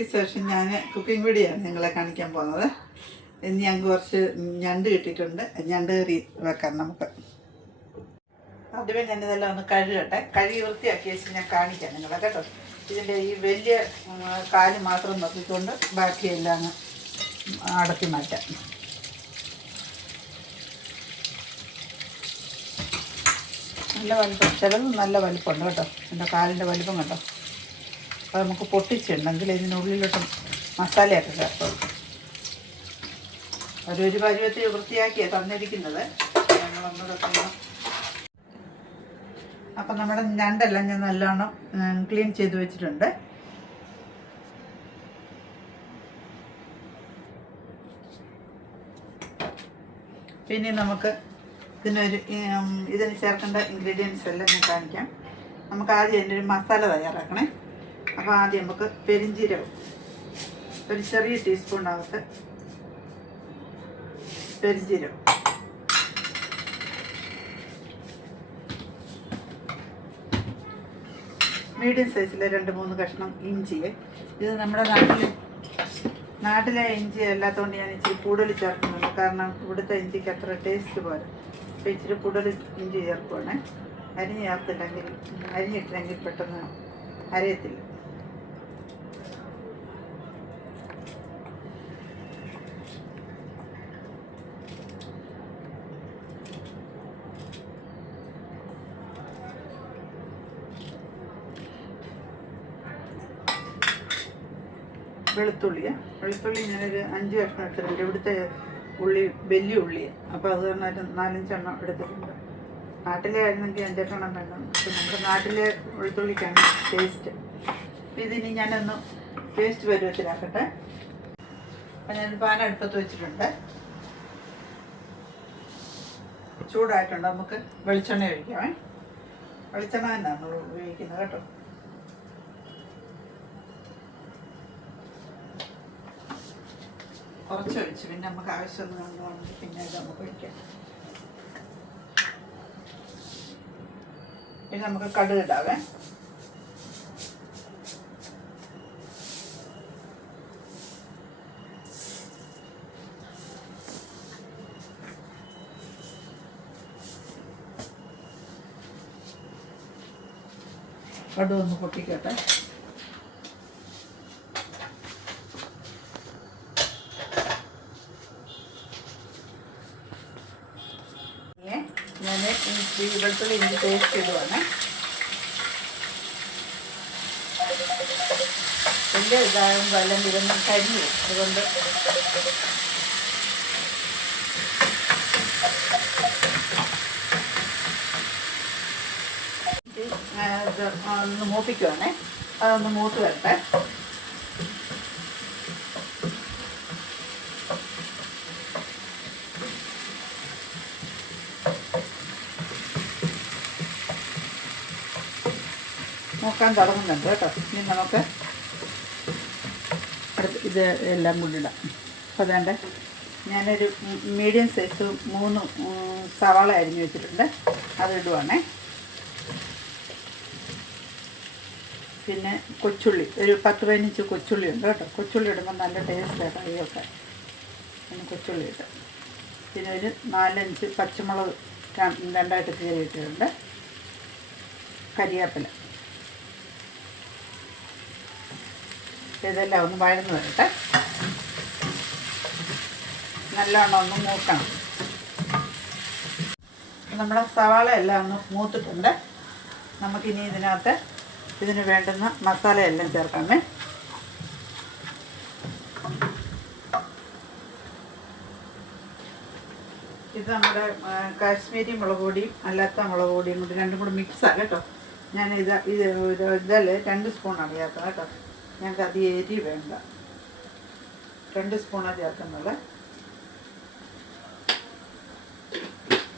നാളുകൾക്ക് ശേഷം ഞാൻ കുക്കിംഗ് വീഡിയോയാണ് നിങ്ങളെ കാണിക്കാൻ പോകുന്നത്. ഇനി ഞങ്ങൾക്ക് കുറച്ച് ഞണ്ട് കിട്ടിയിട്ടുണ്ട്. ഞണ്ട് കറി വെക്കാം നമുക്ക്. ആദ്യമേ ഞാൻ ഇതെല്ലാം ഒന്ന് കഴുകട്ടെ. കഴുകി വൃത്തിയാക്കി വെച്ച് ഞാൻ കാണിക്കാം നിങ്ങളെ കേട്ടോ. ഇതിന്റെ ഈ വലിയ കാൽ മാത്രം നോക്കിക്കൊണ്ട് ബാക്കിയെല്ലാം അടക്കി മാറ്റാം. നല്ല വലിപ്പം. ചിലത് നല്ല വലിപ്പമുണ്ട് കേട്ടോ. എന്റെ കാലിന്റെ വലിപ്പം കേട്ടോ അപ്പോൾ നമുക്ക് പൊട്ടിച്ചിട്ടുണ്ടെങ്കിൽ ഇതിനുള്ളിലോട്ട് മസാലയൊക്കെ ചേർത്തോ അതൊരു പരുവത്തിൽ വൃത്തിയാക്കിയാണ് തന്നിരിക്കുന്നത്. അപ്പം നമ്മുടെ ഞണ്ടെല്ലാം ഞാൻ നല്ലോണം ക്ലീൻ ചെയ്ത് വെച്ചിട്ടുണ്ട്. പിന്നെ നമുക്ക് ഇതിനൊരു ഇതിന് ചേർക്കേണ്ട ഇൻഗ്രീഡിയൻസ് എല്ലാം ഞാൻ കാണിക്കാം. നമുക്ക് ആദ്യം അതിന്റെ ഒരു മസാല തയ്യാറാക്കണേ. അപ്പോൾ ആദ്യം നമുക്ക് പെരിഞ്ചീരകം. ഒരു ചെറിയ ടീസ്പൂണിനകത്ത് പെരിഞ്ചീരകം. മീഡിയം സൈസിലെ രണ്ട് മൂന്ന് കഷ്ണം ഇഞ്ചി ഇത് നമ്മുടെ നാട്ടിൽ നാട്ടിലെ ഇഞ്ചി അല്ലാത്തതുകൊണ്ട് ഞാൻ ഇച്ചിരി കൂടുതൽ ചേർക്കുന്നുണ്ട്. കാരണം ഇവിടുത്തെ ഇഞ്ചിക്ക് അത്ര ടേസ്റ്റ് പോലെ അപ്പോൾ ഇച്ചിരി കൂടുതൽ ഇഞ്ചി ചേർക്കുവാണ്. അരിഞ്ഞ് ചേർത്തില്ലെങ്കിൽ അരിഞ്ഞിട്ടില്ലെങ്കിൽ പെട്ടെന്ന് അരയത്തില്ല. വെളുത്തുള്ളിയാണ് വെളുത്തുള്ളി ഞാനൊരു അഞ്ച് കഷ്ണം എടുത്തിട്ടുണ്ട്. ഇവിടുത്തെ ഉള്ളി വലിയ ഉള്ളി. അപ്പോൾ അത് കാരണം നാലഞ്ചെണ്ണം എടുത്തിട്ടുണ്ട്. നാട്ടിലെ ആയിരുന്നെങ്കിൽ അഞ്ചെണ്ണം വേണം. പക്ഷെ നമ്മുടെ നാട്ടിലെ വെളുത്തുള്ളിക്കാണ് ടേസ്റ്റ് അപ്പോൾ ഇതിനി ഞാനൊന്ന് പേസ്റ്റ് പരുവത്തിലാക്കട്ടെ. അപ്പം ഞാൻ പാൻ അടുപ്പത്ത് വെച്ചിട്ടുണ്ട്. ചൂടായിട്ടുണ്ട്. നമുക്ക് വെളിച്ചെണ്ണ ഒഴിക്കാമേ വെളിച്ചെണ്ണ തന്നെയാണ് നമ്മൾ ഉപയോഗിക്കുന്നത് കേട്ടോ. കുറച്ച് ഒഴിച്ച് പിന്നെ നമുക്ക് ആവശ്യമൊന്നും പിന്നെ ഇത് നമുക്ക് ഒഴിക്കാം. പിന്നെ നമുക്ക് കടുക് ഇടാവേ. കടുവൊന്ന് പൊട്ടിക്കട്ടെ. വെളുത്തുള്ളി ഇഞ്ചി പേസ്റ്റ് ഇടുവാണ്. വലിയ ഇതാകുമ്പോൾ എല്ലാം ഇതൊന്നും കരിഞ്ഞു അതുകൊണ്ട് ഇത് ഒന്ന് മൂപ്പിക്കുവാണേ. അതൊന്ന് മൂത്ത് വരട്ടെ. നോക്കാൻ തുടങ്ങുന്നുണ്ട് കേട്ടോ. ഇനി നമുക്ക് ഇത് എല്ലാം കൂടി ഇടാം അപ്പോൾ വേണ്ട ഞാനൊരു മീഡിയം സൈസ് മൂന്ന് സവാള അരിഞ്ഞു വെച്ചിട്ടുണ്ട്. അത് ഇടുവാണേ. പിന്നെ കൊച്ചുള്ളി ഒരു പത്ത് പതിനഞ്ച് കൊച്ചുള്ളി ഉണ്ട് കേട്ടോ. കൊച്ചുള്ളി ഇടുമ്പോൾ നല്ല ടേസ്റ്റാണ് കറിയൊക്കെ പിന്നെ കൊച്ചുള്ളി ഇട്ട്. പിന്നെ ഒരു നാലഞ്ച് പച്ചമുളക് രണ്ടായിട്ട് കീറി ഇട്ടിട്ടുണ്ട് ഇതെല്ലാം ഒന്ന് വഴന്ന് വരട്ടെ. നല്ലോണം ഒന്ന് മൂക്കണം. നമ്മുടെ സവാള എല്ലാം ഒന്ന് മൂത്തിട്ടുണ്ട്. നമുക്കിനി ഇതിനകത്ത് ഇതിന് വേണ്ടുന്ന മസാല എല്ലാം ചേർക്കാമേ. ഇത് നമ്മുടെ കാശ്മീരി മുളക് പൊടിയും അല്ലാത്ത മുളക് പൊടിയും കൂടി രണ്ടും കൂടി മിക്സാണ് കേട്ടോ. ഞാൻ ഇത് ഇത് ഇതല്ലേ രണ്ട് സ്പൂണാണ് ചേർക്കുന്നത് കേട്ടോ. ഞങ്ങൾക്ക് അത് എരി വേണ്ട. രണ്ട് സ്പൂണാണ് ചേർക്കുന്നത്.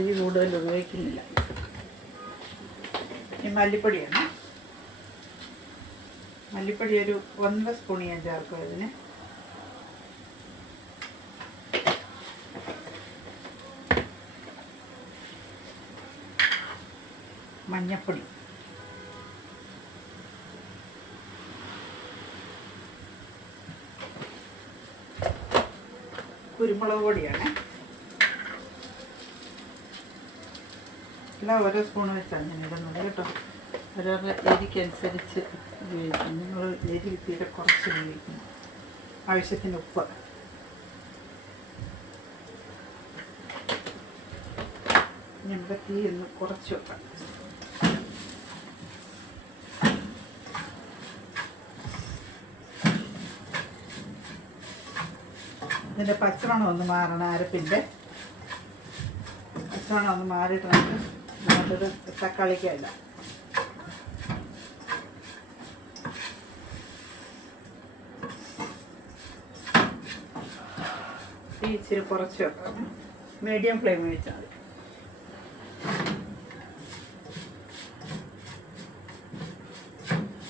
എരി കൂടുതൽ ഉപയോഗിക്കുന്നില്ല. ഈ മല്ലിപ്പൊടിയാണ്. മല്ലിപ്പൊടി ഒരു ഒന്നര സ്പൂൺ ഞാൻ ചേർക്കും ഇതിന്. മഞ്ഞപ്പൊടി. കുരുമുളക് പൊടിയാണ്. എല്ലാം ഓരോ സ്പൂൺ വെച്ചാണ് ഞാൻ ഇടുന്നത് കേട്ടോ. ഓരോരുടെ എരിക്കനുസരിച്ച് ഉപയോഗിക്കും. നിങ്ങൾ എരി തീരെ കുറച്ച് ഉപയോഗിക്കും ആവശ്യത്തിന് ഉപ്പ്. നമ്മുടെ തീ ഒന്ന് കുറച്ച് വെക്കാം. ഇതിന്റെ പച്ചമണം ഒന്ന് മാറണം അരപ്പിന്റെ പച്ചമണം ഒന്ന് മാറിയിട്ട് നമുക്ക് നമുക്കൊരു തക്കാളിക്കല്ല ഇച്ചിരി കുറച്ച് വെക്കാം മീഡിയം ഫ്ലെയിം വെച്ചാൽ മതി.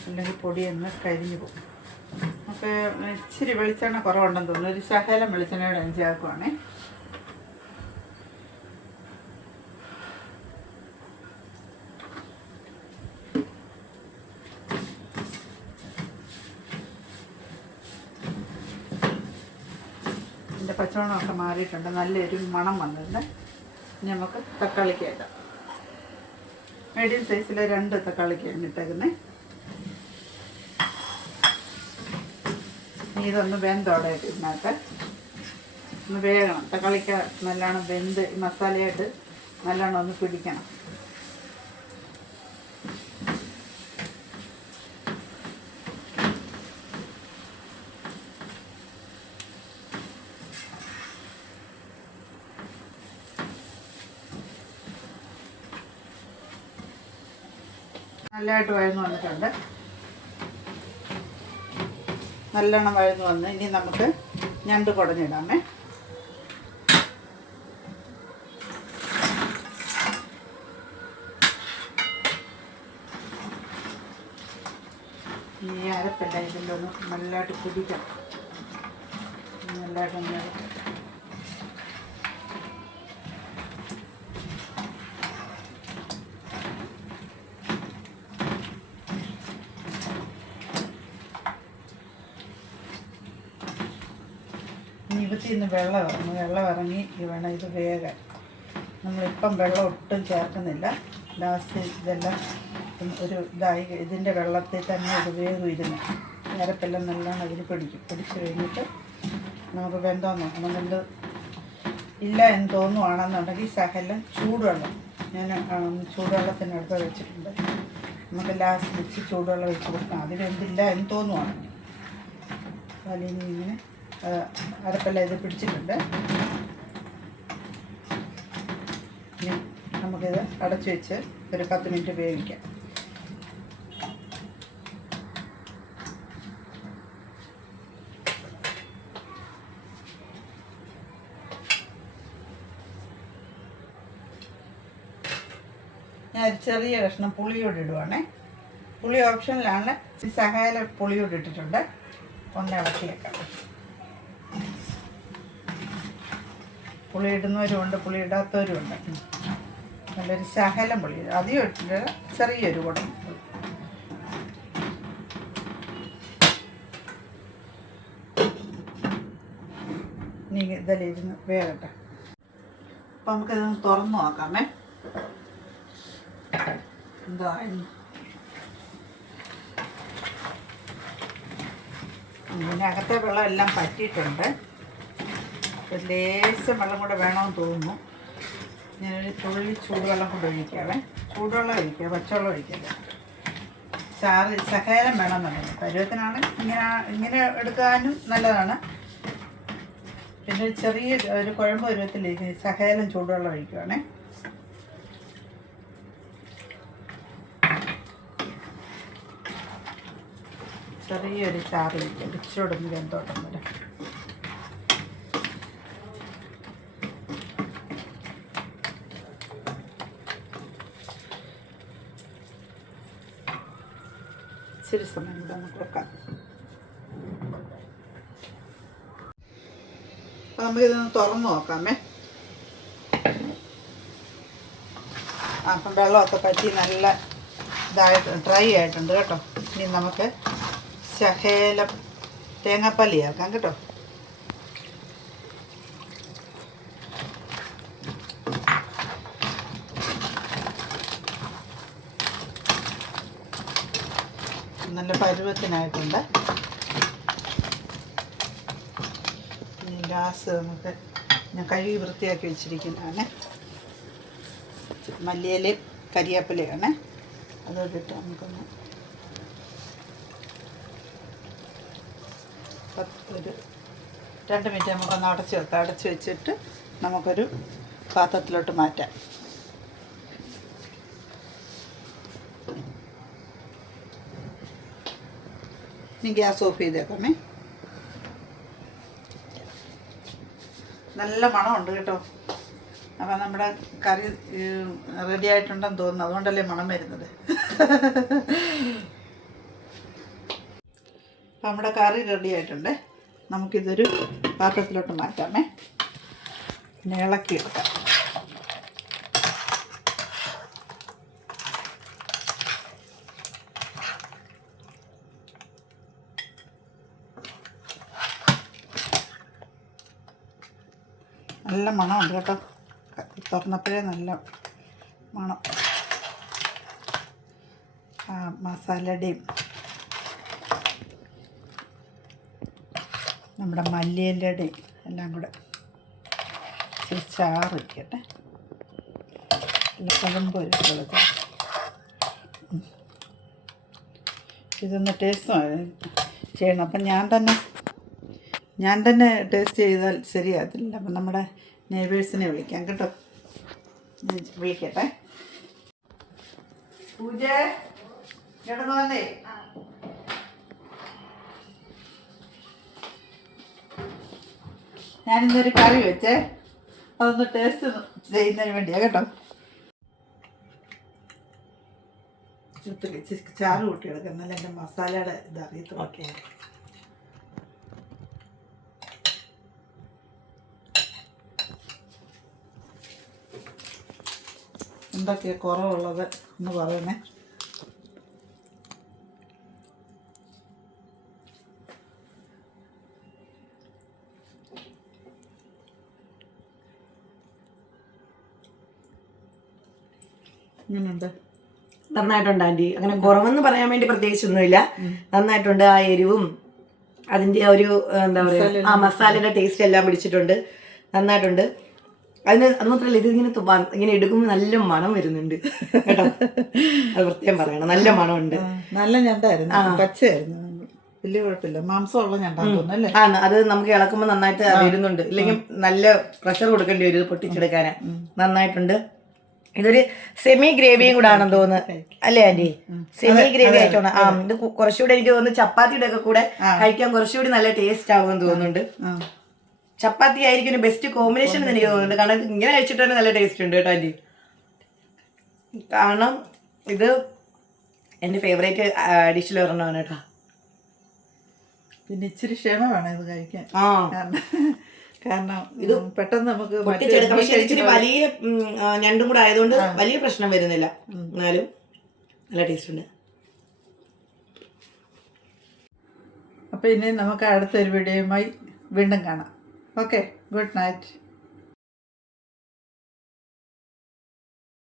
അല്ലെങ്കിൽ പൊടിയൊന്ന് കരിഞ്ഞു പോകും. ഇച്ചിരി വെളിച്ചെണ്ണ കുറവുണ്ടെന്ന് തോന്നുന്നു. ഒരു ശകലം വെളിച്ചെണ്ണയുടെ ഞാൻ ചേർക്കുവാണേ ഇതിന്റെ പച്ചമണമൊക്കെ മാറിയിട്ടുണ്ട്. നല്ലൊരു മണം വന്നിട്ടുണ്ട്. ഇനി നമുക്ക് തക്കാളിക്ക് മീഡിയം സൈസിലെ രണ്ട് തക്കാളിക്കാണ് ഇട്ടേക്കുന്നത് ഇതൊന്ന് വെന്തോടെ ഇതിനകത്ത്. ഒന്ന് വേഗണം തക്കാളിക്ക നല്ലോണം വെന്ത് മസാലയായിട്ട് നല്ലോണം ഒന്ന് പിടിക്കണം. നല്ലതായിട്ട് വഴന്ന് വന്നിട്ടുണ്ട്. നല്ലോണം വഴന്ന് വന്ന് ഇനി നമുക്ക് ഞണ്ട് കുടഞ്ഞിടാമേ. ഈ അരപ്പല്ല ഇതിന്റെ ഒന്ന് നല്ലതായിട്ട് കുടിക്കണം നല്ലതായിട്ടൊന്ന് ജീവിതത്തിൽ നിന്ന് വെള്ളം ഇറങ്ങും. വെള്ളം ഇറങ്ങി വേണം ഇത് വേഗം നമ്മളിപ്പം വെള്ളം ഒട്ടും ചേർക്കുന്നില്ല. ലാസ്റ്റ് ഇതെല്ലാം ഒരു ഇതായി ഇതിന്റെ വെള്ളത്തിൽ തന്നെ ഇത് വേഗം ഇരുന്ന് നേരത്തെല്ലാം നല്ലോണം അതിൽ പിടിക്കും. പിടിച്ച് കഴിഞ്ഞിട്ട് നമുക്ക് വെന്തോ നോക്കണം വെന്ത് ഇല്ല എന്ന് തോന്നുവാണെന്നുണ്ടെങ്കിൽ സഹലം ചൂടുവെള്ളം. ഞാൻ ചൂടുവെള്ളത്തിനടുത്ത് വെച്ചിട്ടുണ്ട്. നമുക്ക് ലാസ്റ്റ് വെച്ച് ചൂടുവെള്ളം വെച്ച് കൊടുക്കാം. എന്തില്ല എന്ന് തോന്നുവാണെങ്കിൽ അതിൽ ഇങ്ങനെ അരപ്പെല്ലാം ഇത് പിടിച്ചിട്ടുണ്ട്. ഇനി നമുക്കിത് അടച്ചു വെച്ച് ഒരു പത്ത് മിനിറ്റ് വേവിക്കാം ഞാൻ ഒരു ചെറിയ കഷ്ണം പുളിയോട് ഇടുവാണേ. പുളി ഓപ്ഷനിലാണ് സഹായ പുളിയോട് ഇട്ടിട്ടുണ്ട്. ഒന്ന് ഇളക്കിയേക്കാം. പുളി ഇടുന്നവരുമുണ്ട് പുളി ഇടാത്തവരുമുണ്ട് നല്ലൊരു ശകലം പുളി. അധികം ഇട്ടിട്ട് ചെറിയൊരു കുടം നീ ഇരുന്ന് വേകട്ടെ അപ്പം നമുക്കിതൊന്ന് തുറന്ന് നോക്കാമേ. എന്താ ഇതിനകത്തെ വെള്ളം എല്ലാം പറ്റിയിട്ടുണ്ട്. ഒരു ലേശം വെള്ളം കൂടെ വേണമെന്ന് തോന്നുന്നു. ഞാനൊരു തുള്ളി ചൂടുവെള്ളം കൊണ്ട് ഒഴിക്കാവേ. ചൂടുവെള്ളം ഒഴിക്കുക പച്ചവെള്ളം ഒഴിക്കല്ലേ ചാറ് സഹേലം വേണം എന്നുള്ളത് പരുവത്തിനാണ് ഇങ്ങനെ ഇങ്ങനെ എടുക്കാനും നല്ലതാണ്. പിന്നെ ചെറിയ ഒരു കുഴമ്പ് പരുവത്തിലേക്ക് സഹേലം ചൂടുവെള്ളം ഒഴിക്കുവാണേ. ചെറിയൊരു ചാറ് വയ്ക്കാം ഇച്ചിരൂടെ എന്തോട്ടം വരെ. ഇച്ചിരി സമയം കൂടെ നമുക്ക് വെക്കാം. അപ്പം നമുക്കിതൊന്ന് തുറന്ന് നോക്കാമേ. അപ്പം വെള്ളമൊക്കെ പറ്റി നല്ല ഇതായിട്ട് ഡ്രൈ ആയിട്ടുണ്ട് കേട്ടോ. ഇനി നമുക്ക് ശകേലം തേങ്ങാപ്പാൽ ചേർക്കാം കേട്ടോ. നല്ല പരുവത്തിനായിട്ടുണ്ട്. ലാസ്റ്റ് നമുക്ക് ഞാൻ കഴുകി വൃത്തിയാക്കി വെച്ചിരിക്കുന്നതാണ്. മല്ലിയിലയും കരിയാപ്പിലയാണ്. അതോടിട്ട് നമുക്കൊന്ന് ഒരു രണ്ട് മിനിറ്റ് നമുക്കൊന്ന് അടച്ച് വെക്കാം. അടച്ച് വെച്ചിട്ട് നമുക്കൊരു പാത്രത്തിലോട്ട് മാറ്റാം. ഇനി ഗ്യാസ് ഓഫ് ചെയ്തേക്കാമേ. നല്ല മണമുണ്ട് കേട്ടോ. അപ്പം നമ്മുടെ കറി റെഡി ആയിട്ടുണ്ടെന്ന് തോന്നുന്നു. അതുകൊണ്ടല്ലേ മണം വരുന്നത്. അപ്പം നമ്മുടെ കറി റെഡി ആയിട്ടുണ്ട്. നമുക്കിതൊരു പാത്രത്തിലോട്ട് മാറ്റാമേ. പിന്നെ ഇളക്കി എടുക്കാം. നല്ല മണമുണ്ട് കേട്ടോ. തുറന്നപ്പോഴേ നല്ല മണം. ആ മസാലയുടെയും നമ്മുടെ മല്ലിയിലയുടെയും എല്ലാം കൂടെ ഇച്ചിരി ചാറ് വയ്ക്കട്ടെ നല്ല കുഴമ്പ് വരുന്നത് ഇതൊന്ന് ടേസ്റ്റ് ചെയ്യണം. അപ്പം ഞാൻ തന്നെ ഞാൻ തന്നെ ടേസ്റ്റ് ചെയ്താൽ ശരിയാകത്തില്ല. അപ്പം നമ്മുടെ നെയ്ബേഴ്സിനെ വിളിക്കാം കേട്ടോ. ഞാൻ വിളിക്കട്ടെ. പൂജ കിടന്നു വന്നേ. ഞാനിന്നൊരു കറി വെച്ചേ. അതൊന്ന് ടേസ്റ്റ് ചെയ്യുന്നതിന് വേണ്ടിയാ കേട്ടോ. ചാറ് കൂട്ടി എടുക്കാം എന്നാലും എന്റെ മസാലയുടെ ഇത് അറിയത്തുള്ളൂ എന്തൊക്കെയാണ് കുറവുള്ളത് എന്ന് പറയണേ ഇങ്ങനെയുണ്ട് നന്നായിട്ടുണ്ട് ആന്റി. അങ്ങനെ കുറവെന്ന് പറയാൻ വേണ്ടി പ്രത്യേകിച്ചൊന്നുമില്ല. നന്നായിട്ടുണ്ട് ആ എരിവും അതിന്റെ ആ ഒരു എന്താ പറയുക ആ മസാലയുടെ ടേസ്റ്റ് എല്ലാം പിടിച്ചിട്ടുണ്ട്. നന്നായിട്ടുണ്ട്. അതിന് അത് മാത്രമല്ല ഇത് ഇങ്ങനെ ഇങ്ങനെ എടുക്കുമ്പോൾ നല്ല മണം വരുന്നുണ്ട്. കേട്ടോ? അത് പ്രത്യേകം പറയണം. നല്ല മണമുണ്ട്. നല്ല ഞണ്ടായിരുന്നു. പച്ചയായിരുന്നു. വലിയ കുഴപ്പമില്ല. മാംസമുള്ള ഞണ്ടാന്ന് തോന്നുന്നു അല്ലേ? ആണ് അത് നമുക്ക് ഇളക്കുമ്പോൾ നന്നായിട്ട് വരുന്നുണ്ട്. ഇല്ലെങ്കിൽ നല്ല പ്രഷർ കൊടുക്കേണ്ടി വരും ഇത് പൊട്ടിച്ചെടുക്കാൻ നന്നായിട്ടുണ്ട്. ഇതൊരു സെമി ഗ്രേവിയും കൂടെ ആണെന്ന് തോന്നുന്നു. അല്ലേ ആന്റി? സെമി ഗ്രേവി ആയിട്ടാണ് ആ ഇത് കുറച്ചുകൂടെ എനിക്ക് തോന്നുന്നു ചപ്പാത്തിയുടെ ഒക്കെ കൂടെ കഴിക്കാൻ കുറച്ചുകൂടി നല്ല ടേസ്റ്റ് ആകുമെന്ന് തോന്നുന്നുണ്ട്. ചപ്പാത്തി ആയിരിക്കും ഒരു ബെസ്റ്റ് കോമ്പിനേഷൻ എന്ന് എനിക്ക് തോന്നുന്നുണ്ട്. കാരണം ഇങ്ങനെ കഴിച്ചിട്ട് തന്നെ നല്ല ടേസ്റ്റ് ഉണ്ട് കേട്ടോ ആന്റി. കാരണം ഇത് എന്റെ ഫേവറേറ്റ് ഡിഷിൽ ഒരെണ്ണമാണ് കേട്ടോ. പിന്നെ ഇച്ചിരി ക്ഷമ വേണം ഇത് കഴിക്കാൻ. ആ. കാരണം ഇത് പെട്ടെന്ന് നമുക്ക് ഇച്ചിരി വലിയ ഞണ്ടും കൂടെ ആയതുകൊണ്ട് വലിയ പ്രശ്നം വരുന്നില്ല. എന്നാലും നല്ല ടേസ്റ്റ് ഉണ്ട്. അപ്പോൾ ഇനി നമുക്ക് അടുത്തൊരു വീഡിയോയുമായി വീണ്ടും കാണാം. Okay, good night.